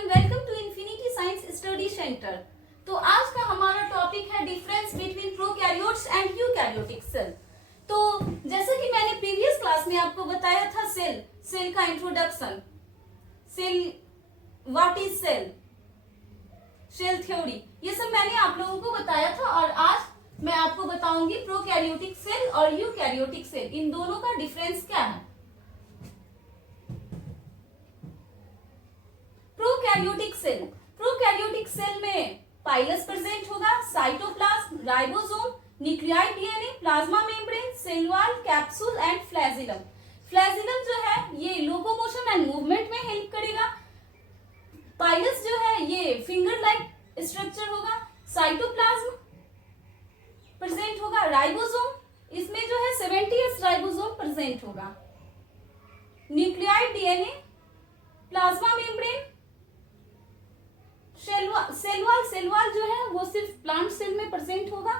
Everyone, welcome to infinity science study centre. तो आज का हमारा टॉपिक है difference between prokaryotes and eukaryotic cell. तो जैसे कि मैंने प्रीवियस क्लास में आपको बताया था सेल का introduction, cell, what is cell, cell theory, ये सब मैंने आप लोगों को बताया था। और आज मैं आपको बताऊंगी प्रोकैरियोटिक सेल और यूकैरियोटिक सेल, इन दोनों का डिफरेंस क्या है। प्रोकैरियोटिक सेल में पाइलस प्रेजेंट होगा, cytoplasm, ribosome, nucleoid DNA, plasma membrane, cell wall, capsule and flagellum. Flagellum जो है ये लोकोमोशन एंड मूवमेंट में हेल्प करेगा। पाइलस जो है ये फिंगर लाइक स्ट्रक्चर होगा। साइटोप्लाज्म प्रेजेंट होगा। राइबोसोम, इसमें जो है 70S राइबोसोम प्रेजेंट होगा। Nucleoid DNA, plasma membrane, cell wall जो है वो सिर्फ प्लांट सेल में प्रेजेंट होगा।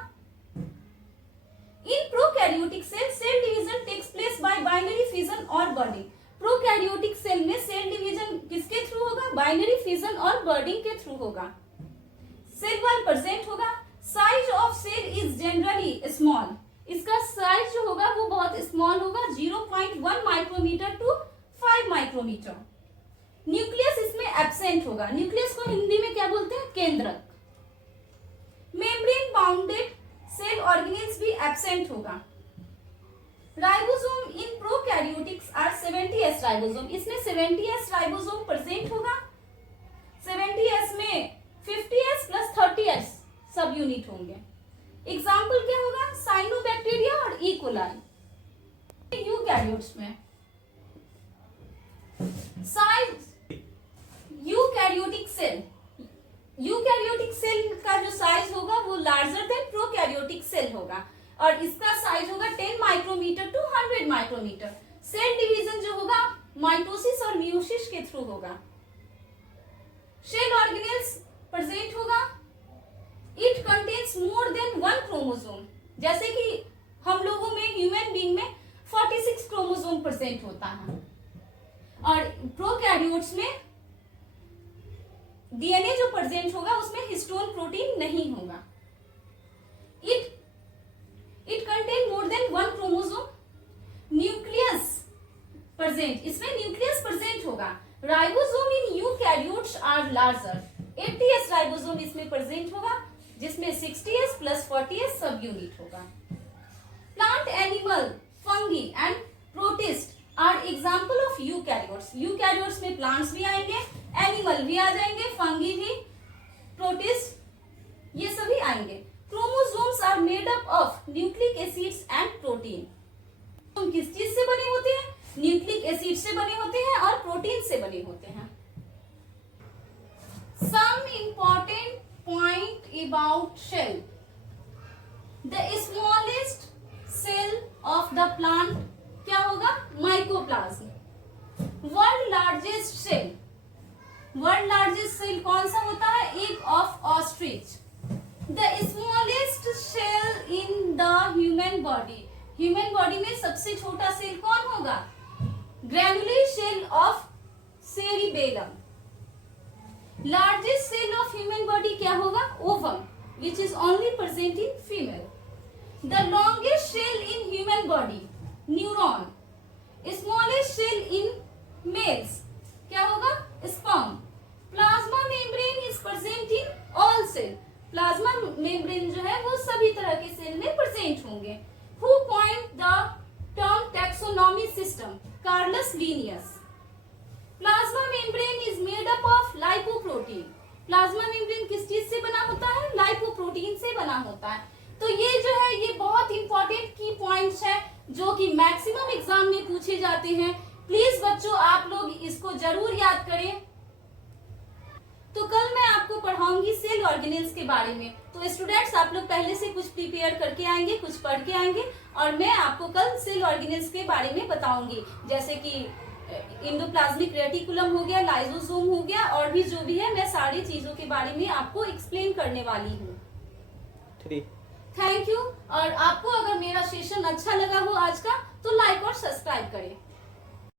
In prokaryotic cell division takes place by binary fission और बर्डिंग। प्रोकैरियोटिक सेल में सेल डिवीजन किसके थ्रू होगा? बाइनरी फिजन और बर्डिंग के थ्रू होगा। सेल वॉल प्रेजेंट होगा। Size of cell is generally small, इसका साइज जो होगा वो बहुत स्मॉल होगा, 0.1 माइक्रोमीटर टू 5 माइक्रोमीटर। न्यूक्लियस इसमें एब्सेंट होगा। न्यूक्लियस को हिंदी में क्या बोलते हैं? केंद्रक। मेम्ब्रेन बाउंडेड सेल ऑर्गेनेल्स भी एब्सेंट होगा। Ribosome in prokaryotics are 70S ribosome, इसमें 70S राइबोसोम प्रेजेंट होगा। 70S में 50S प्लस 30S सब यूनिट होंगे। एग्जाम्पल क्या होगा? साइनोबैक्टीरिया और इकोलाई। यूकैरियोट्स में साइज, यूकैरियोटिक सेल का जो साइज होगा वो लार्जर देन प्रोकैरियोटिक सेल होगा और इसका साइज होगा 10 micrometre to 100 micrometre. Cell division जो होगा माइटोसिस और मियोसिस के थ्रू होगा। सेल ऑर्गेनेल्स प्रेजेंट होगा। It contains more than 1 chromosome, जैसे कि हम लोगों में, ह्यूमन बीइंग में 46 क्रोमोसोम प्रेजेंट होता है और प्रोकैरियोट्स में डीएनए जो प्रेजेंट होगा उसमें हिस्टोन प्रोटीन नहीं होगा। It contain more than 1 chromosome. Nucleus present, इसमें न्यूक्लियस प्रेजेंट होगा। Ribosome in eukaryotes are larger, 80S ribosome इसमें प्रेजेंट होगा जिसमें 60S plus 40S subunit होगा। Plant, animal, fungi and protist are example of eukaryotes. Eukaryotes में plants भी आएंगे, animal भी आ जाएंगे, फंगी भी, प्रोटिस्ट ये सभी आएंगे। Chromosomes are made up of nucleic acids and protein. तुम किस चीज से बने होते हैं? न्यूक्लिक एसिड से बने होते हैं और प्रोटीन से बने होते हैं। Some important point about cell. The smallest cell of the plant क्या होगा? Mycoplasma. World largest cell, world largest cell कौन सा होता है? Egg of ostrich. The smallest cell in the human body, human body में सबसे छोटा सेल कौन होगा? Granular cell of cerebellum. Largest cell of human body क्या होगा? Ovum, which is only present in female. The longest cell in human body, neuron. Smallest cell in males क्या होगा? Sperm. Plasma membrane is present in all cell, plasma membrane जो है वो सभी तरह के सेल में प्रेजेंट होंगे। Who coined the term taxonomy system? Carolus Linnaeus. Plasma membrane is made up of lipoprotein. Plasma membrane किस चीज से बना होता है? लाइपोप्रोटीन से बना होता है। तो ये जो है ये बहुत इंपॉर्टेंट की पॉइंट्स है जो कि मैक्सिमम एग्जाम में पूछे जाते हैं। प्लीज बच्चों आप लोग इसको जरूर याद करें। तो कल मैं आपको पढ़ाऊंगी सेल ऑर्गेनेल्स के बारे में। तो स्टूडेंट्स आप लोग पहले से कुछ प्रिपेयर करके आएंगे, कुछ पढ़ के आएंगे और मैं आपको कल सेल ऑर्गेनेल्स के बारे में बताऊंगी, जैसे कि इंडोप्लाज्मिक रेटिकुलम हो गया, लाइसोसोम हो गया और भी जो भी है, मैं सारी चीजों के बारे में आपको एक्सप्लेन करने वाली हूँ। Thank you. और आपको अगर मेरा सेशन अच्छा लगा हो आज का तो लाइक और सब्सक्राइब करें।